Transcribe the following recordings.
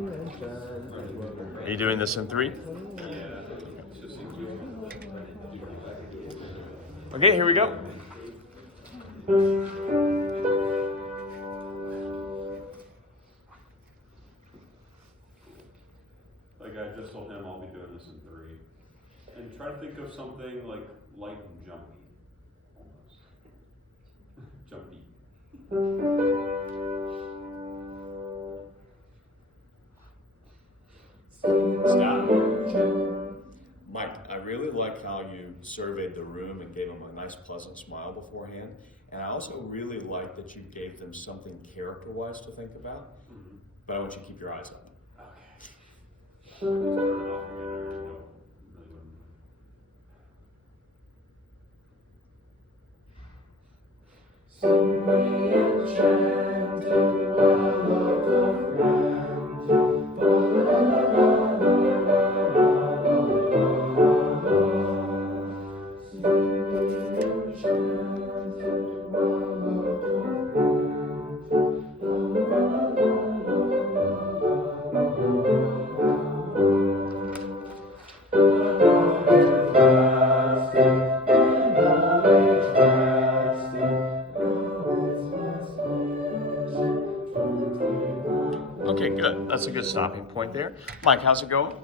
Are you doing this in 3? Okay, here we go. Like I just told him I'll be doing this in 3. And try to think of something like light and jumpy. Almost. Jumpy. Stop. Mike, I really like how you surveyed the room and gave them a nice pleasant smile beforehand. And I also really like that you gave them something character-wise to think about. Mm-hmm. But I want you to keep your eyes up. Okay. Just turn it off again. I already know. Really wouldn't. Sing we and chant in love of the friend. Sing we and chant in love of the Okay, good. That's a good stopping point there. Mike, how's it going?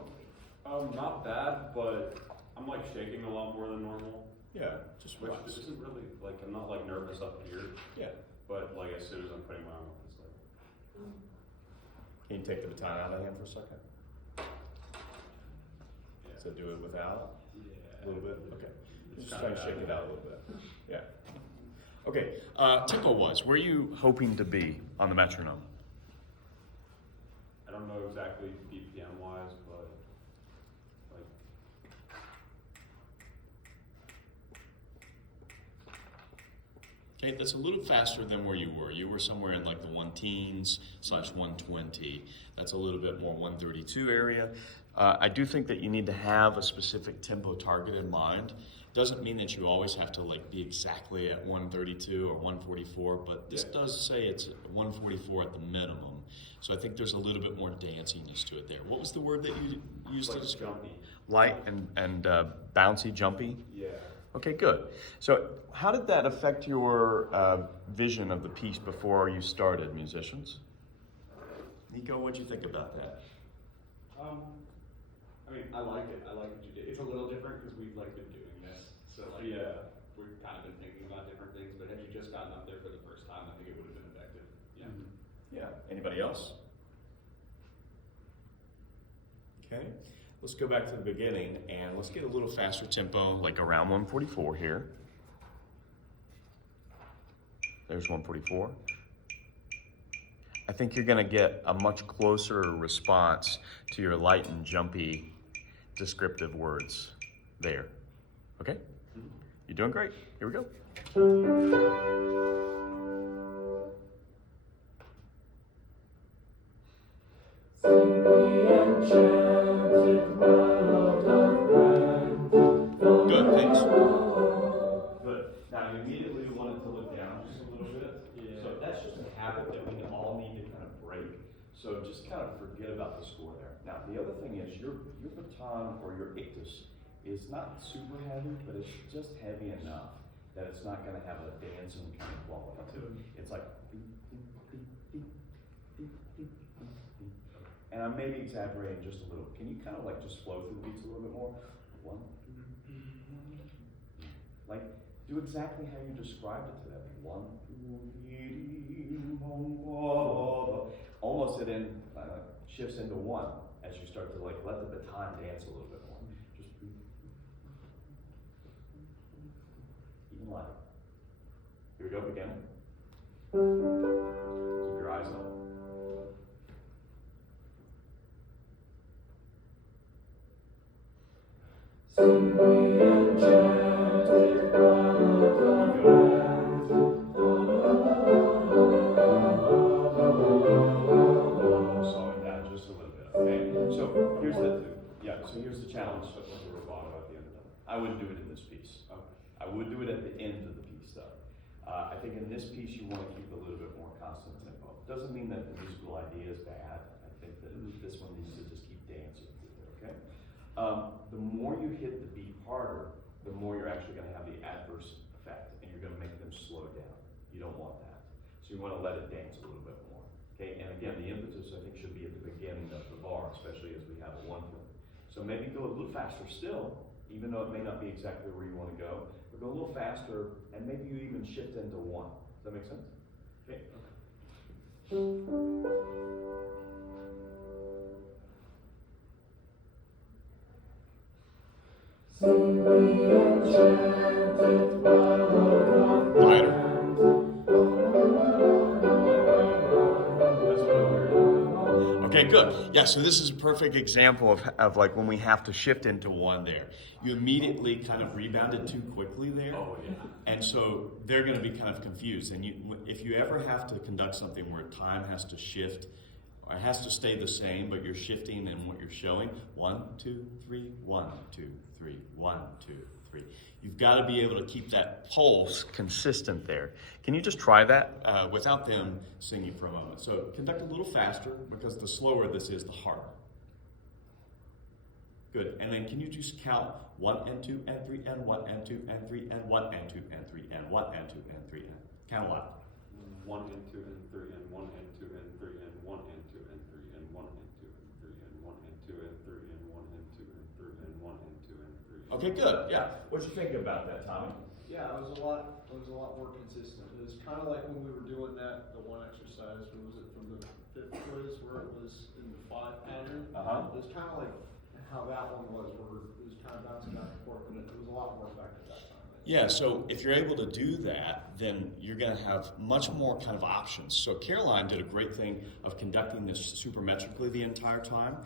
Not bad, but I'm like shaking a lot more than normal. Yeah, just Which relax. isn't really, like, I'm not like nervous up here. Yeah. But like as soon as I'm putting my arm up, it's like. Can you take the baton out of him for a second? Yeah. So do it without? Yeah. A little bit? Okay. It's Just kinda try to shake bad. it out a little bit. Yeah. Okay, tempo-wise, where are you hoping to be on the metronome? I don't know exactly BPM wise, but like. Okay, that's a little faster than where you were. You were somewhere in like the 110s/120. That's a little bit more 132 area. I do think that you need to have a specific tempo target in mind. Doesn't mean that you always have to like be exactly at 132 or 144, but this does say it's 144 at the minimum. So I think there's a little bit more danciness to it there. What was the word that you used to describe? Jumpy. Light and bouncy, jumpy? Yeah. Okay, good. So how did that affect your vision of the piece before you started, musicians? Nico, what'd you think about that? I mean, I like it. I like what you did. It's a little different because we've like been doing this. So like, Yeah. we've kind of been thinking about different things. But had you just gotten up there for the first time, I think it would have been effective. Yeah. Yeah. Anybody else? Okay. Let's go back to the beginning and let's get a little faster tempo, like around 144 here. There's 144. I think you're going to get a much closer response to your light and jumpy descriptive words there. Okay? You're doing great. Here we go. Sing we and chant in love of friend. Good, thanks. Good. Now you immediately wanted to look down just a little bit. Yeah. So that's just a habit that we all need to kind of break. So just kind of forget about the score there. Now the other thing is your baton or your ictus is not super heavy, but it's just heavy enough that it's not going to have a dancing kind of quality to it. It's like beep, beep, beep, beep, beep, beep, beep, beep. And I'm maybe exaggerating just a little. Can you kind of like just flow through the beats a little bit more? One, like, do exactly how you described it to them. One, almost it in shifts into one as you start to like let the baton dance a little bit more. Just even lighter. Here we go, beginning. Keep your eyes up. Sing we and chant in love of the friend. Slowing down just a little bit, okay? So here's the challenge. Like a rubato at the end of that. I wouldn't do it in this piece. Okay. I would do it at the end of the piece though. I think in this piece you want to keep a little bit more constant tempo. Doesn't mean that the musical idea is bad. I think that this one needs to just keep dancing through there, okay? The more you hit the beat harder, the more you're actually gonna have the adverse effect, and you're gonna make them slow down. You don't want that. So you wanna let it dance a little bit more, okay? And again, the impetus, I think, should be at the beginning of the bar, especially as we have a 1/4. So maybe go a little faster still, even though it may not be exactly where you wanna go, but go a little faster, and maybe you even shift into 1. Does that make sense? Okay. Sing we and chant it while of Quieter. Okay, good. Yeah, so this is a perfect example of like when we have to shift into 1 there. You immediately kind of rebounded too quickly there. Oh, yeah. And so they're going to be kind of confused. And if you ever have to conduct something where time has to shift, or it has to stay the same, but you're shifting in what you're showing, 1, 2, 3, 1, 2, 3, 1, 2, 3. You've got to be able to keep that pulse consistent there. Can you just try that without them singing for a moment? So conduct a little faster, because the slower this is, the harder. Good. And then can you just count 1 and 2 and 3 and 1 and 2 and 3 and 1 and 2 and 3 and 1 and 2 and 3 and count a lot. 1 and 2 and 3 and 1 and 2 and 3 and 1 and 2 and 3 and 1 and 2 and 3 and 1 and 2 and 3 and 1 and 2 and 3 and 1 and 2 and 3. Okay, good. Yeah. What you think about that, Tommy? Yeah, it was a lot more consistent. It was kind of like when we were doing that, the one exercise, what was it, from the 5th quiz where it was in the 5 pattern? Uh-huh. It was kind of like how that one was, where it was kind of bouncing back and forth, and it was a lot more effective that time. Yeah, so if you're able to do that, then you're going to have much more kind of options. So Caroline did a great thing of conducting this supermetrically the entire time.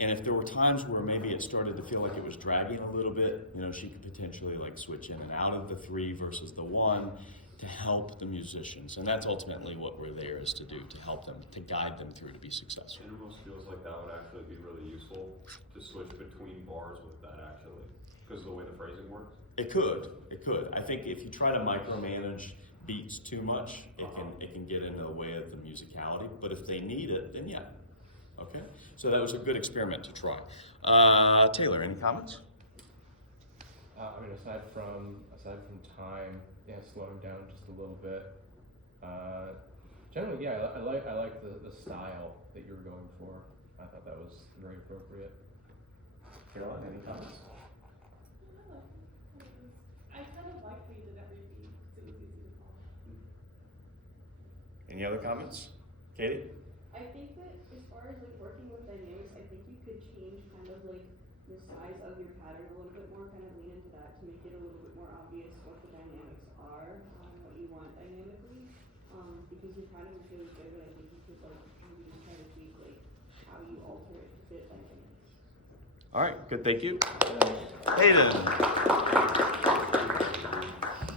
And if there were times where maybe it started to feel like it was dragging a little bit, you know, she could potentially like switch in and out of the 3 versus the 1 to help the musicians. And that's ultimately what we're there is to do, to help them, to guide them through to be successful. It almost feels like that would actually be really useful to switch between bars with that actually, because of the way the phrasing works. It could. I think if you try to micromanage beats too much, it can get into the way of the musicality. But if they need it, then yeah. Okay? So that was a good experiment to try. Taylor, any comments? I mean, aside from time, yeah, slowing down just a little bit. Generally, yeah, I like the style that you were going for. I thought that was very appropriate. Caroline, any comments? I kind of liked how you did every beat because it was easy to follow. Any other comments? Katie? I think that as far as like working with dynamics, I think you could change kind of like the size of your pattern a little bit more, kind of lean into that to make it a little bit more obvious what the dynamics are, what you want dynamically. Because your pattern is really good, but I think you could like maybe just try to tweak like how you alter it to fit dynamics. All right, good, thank you. Hayden.